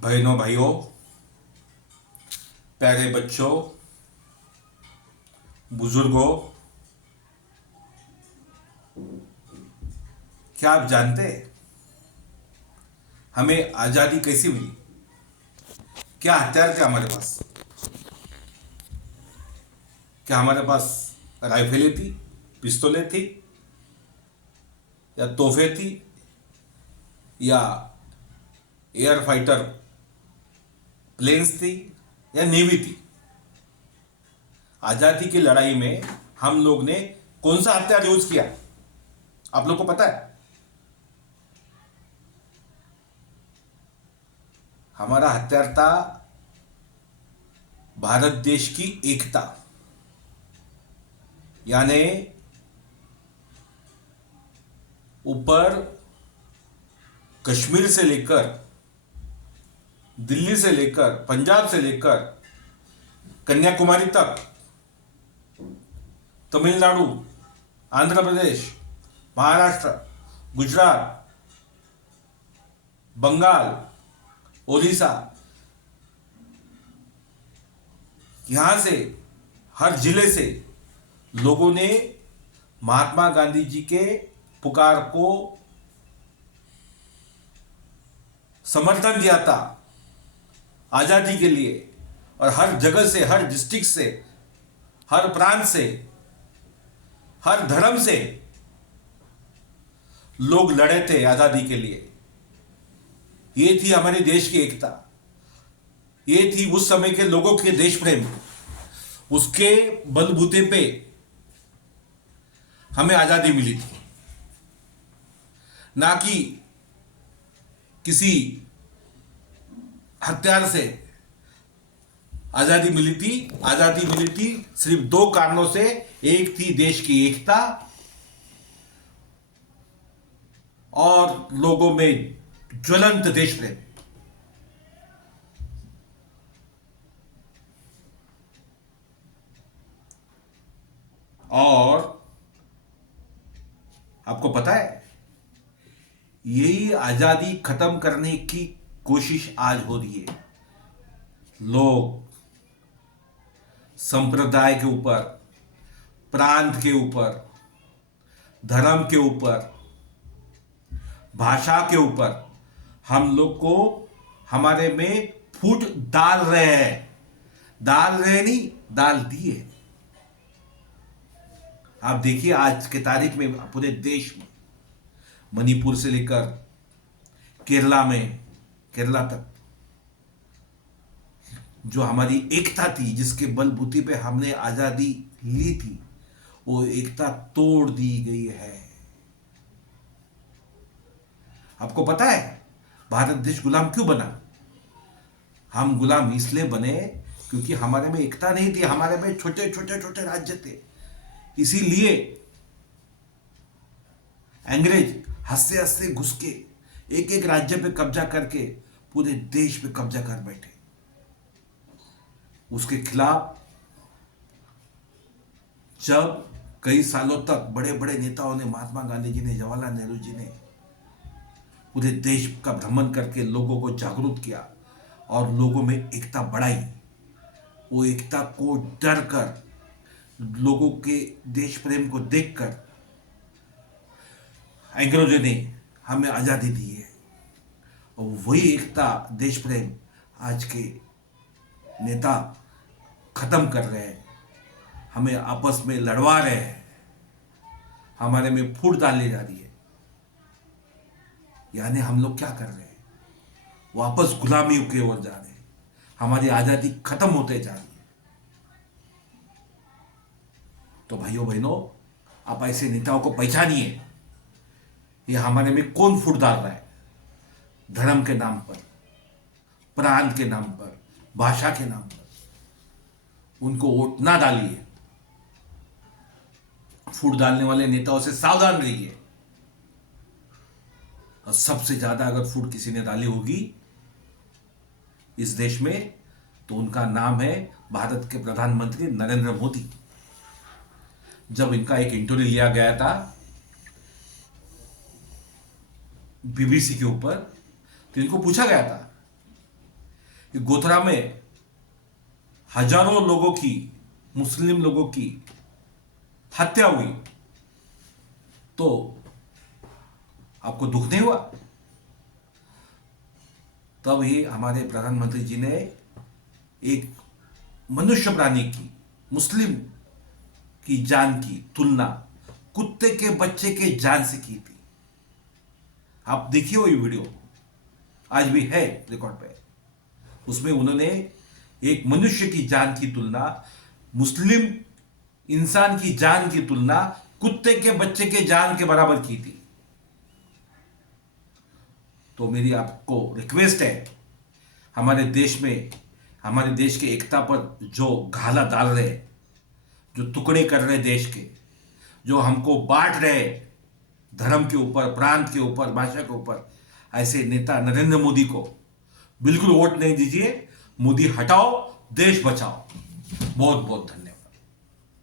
बहनों भाइयों, प्यारे बच्चों, बुजुर्गों, क्या आप जानते हैं हमें आज़ादी कैसी मिली? क्या हथियार थे हमारे पास? क्या हमारे पास राइफलें थी, पिस्तौलें थी, या तोहफे थी, या एयर फाइटर प्लेन्स थी, या नेवी थी? आज़ादी की लड़ाई में हम लोग ने कौन सा हथियार यूज किया, आप लोग को पता है? हमारा हथियार था भारत देश की एकता। यानी ऊपर कश्मीर से लेकर, दिल्ली से लेकर, पंजाब से लेकर कन्याकुमारी तक, तमिलनाडु, आंध्र प्रदेश, महाराष्ट्र, गुजरात, बंगाल, ओडिशा, यहां से हर जिले से लोगों ने महात्मा गांधी जी के पुकार को समर्थन दिया था आजादी के लिए। और हर जगह से, हर डिस्ट्रिक्ट से, हर प्रांत से, हर धर्म से लोग लड़े थे आजादी के लिए। ये थी हमारे देश की एकता, ये थी उस समय के लोगों के देश प्रेम। उसके बलबूते पे हमें आजादी मिली थी, ना कि किसी हथियार से आजादी मिली थी। आजादी मिली थी सिर्फ दो कारणों से। एक थी देश की एकता और लोगों में ज्वलंत देश प्रेम। और आपको पता है, यही आजादी खत्म करने की कोशिश आज हो रही है। लोग संप्रदाय के ऊपर, प्रांत के ऊपर, धर्म के ऊपर, भाषा के ऊपर हम लोग को हमारे में फूट डाल रहे हैं। डाल रहे नहीं, डाल दिए। आप देखिए आज के तारीख में पूरे देश में, मणिपुर से लेकर केरला तक जो हमारी एकता थी, जिसके बलबूते पे हमने आजादी ली थी, वो एकता तोड़ दी गई है। आपको पता है भारत देश गुलाम क्यों बना? हम गुलाम इसलिए बने क्योंकि हमारे में एकता नहीं थी। हमारे में छोटे छोटे छोटे राज्य थे। इसीलिए अंग्रेज हंसते हंसते घुस के एक एक राज्य पे कब्जा करके पूरे देश पे कब्जा कर बैठे। उसके खिलाफ जब कई सालों तक बड़े बड़े नेताओं ने, महात्मा गांधी जी ने, जवाहरलाल नेहरू जी ने पूरे देश का भ्रमण करके लोगों को जागरूक किया और लोगों में एकता बढ़ाई, वो एकता को डर कर, लोगों के देश प्रेम को देखकर अंग्रेजों ने हमें आजादी दी है। और वही एकता, देश प्रेम आज के नेता खत्म कर रहे हैं। हमें आपस में लड़वा रहे हैं, हमारे में फूट डाली जा रही है। यानी हम लोग क्या कर रहे हैं? वापस गुलामी की ओर जा रहे हैं। हमारी आजादी खत्म होते जा रही है। तो भाइयों बहनों, आप ऐसे नेताओं को पहचानिए। ये हमारे में कौन फूट डाल रहा है? धर्म के नाम पर, प्रांत के नाम पर, भाषा के नाम पर उनको वोट ना डालिए। फूट डालने वाले नेताओं से सावधान रहिए। और सबसे ज्यादा अगर फूट किसी ने डाली होगी इस देश में, तो उनका नाम है भारत के प्रधानमंत्री नरेंद्र मोदी। जब इनका एक इंटरव्यू लिया गया था बीबीसी के ऊपर, तो इनको पूछा गया था कि गोधरा में हजारों लोगों की, मुस्लिम लोगों की हत्या हुई, तो आपको दुख नहीं हुआ? तब ही हमारे प्रधानमंत्री जी ने एक मनुष्य प्राणी की, मुस्लिम की जान की तुलना कुत्ते के बच्चे के जान से की थी। आप देखिए वो वीडियो, आज भी है रिकॉर्ड पे। उसमें उन्होंने एक मनुष्य की जान की तुलना, मुस्लिम इंसान की जान की तुलना कुत्ते के बच्चे के जान के बराबर की थी। तो मेरी आपको रिक्वेस्ट है, हमारे देश में, हमारे देश के एकता पर जो घाला डाल रहे, जो टुकड़े कर रहे देश के, जो हमको बांट रहे धर्म के ऊपर, प्रांत के ऊपर, भाषा के ऊपर, ऐसे नेता नरेंद्र मोदी को बिल्कुल वोट नहीं दीजिए। मोदी हटाओ, देश बचाओ। बहुत बहुत धन्यवाद।